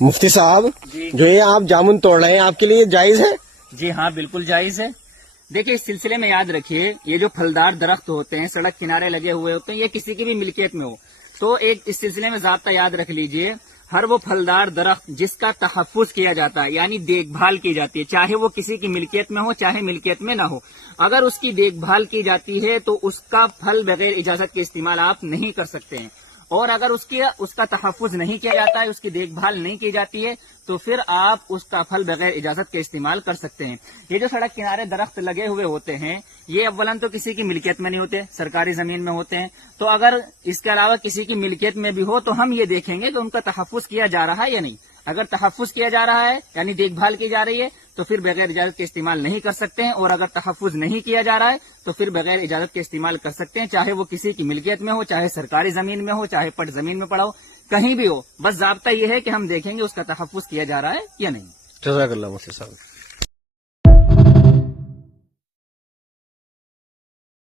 مفتی صاحب جی جو یہ آپ جامن توڑ رہے ہیں آپ کے لیے جائز ہے؟ جی ہاں بالکل جائز ہے. دیکھیے اس سلسلے میں یاد رکھیے یہ جو پھلدار درخت ہوتے ہیں سڑک کنارے لگے ہوئے ہوتے ہیں یہ کسی کی بھی ملکیت میں ہو تو ایک اس سلسلے میں ضابطہ یاد رکھ لیجئے ہر وہ پھلدار درخت جس کا تحفظ کیا جاتا ہے یعنی دیکھ بھال کی جاتی ہے چاہے وہ کسی کی ملکیت میں ہو چاہے ملکیت میں نہ ہو اگر اس کی دیکھ بھال کی جاتی ہے تو اس کا پھل بغیر اجازت کے استعمال آپ نہیں کر سکتے ہیں اور اگر اس کا تحفظ نہیں کیا جاتا ہے اس کی دیکھ بھال نہیں کی جاتی ہے تو پھر آپ اس کا پھل بغیر اجازت کے استعمال کر سکتے ہیں. یہ جو سڑک کنارے درخت لگے ہوئے ہوتے ہیں یہ اولاً تو کسی کی ملکیت میں نہیں ہوتے سرکاری زمین میں ہوتے ہیں تو اگر اس کے علاوہ کسی کی ملکیت میں بھی ہو تو ہم یہ دیکھیں گے کہ ان کا تحفظ کیا جا رہا ہے یا نہیں. اگر تحفظ کیا جا رہا ہے یعنی دیکھ بھال کی جا رہی ہے تو پھر بغیر اجازت کے استعمال نہیں کر سکتے ہیں اور اگر تحفظ نہیں کیا جا رہا ہے تو پھر بغیر اجازت کے استعمال کر سکتے ہیں چاہے وہ کسی کی ملکیت میں ہو چاہے سرکاری زمین میں ہو چاہے پٹ زمین میں پڑا ہو کہیں بھی ہو بس ضابطہ یہ ہے کہ ہم دیکھیں گے اس کا تحفظ کیا جا رہا ہے یا نہیں. جزاک اللہ مفتی صاحب.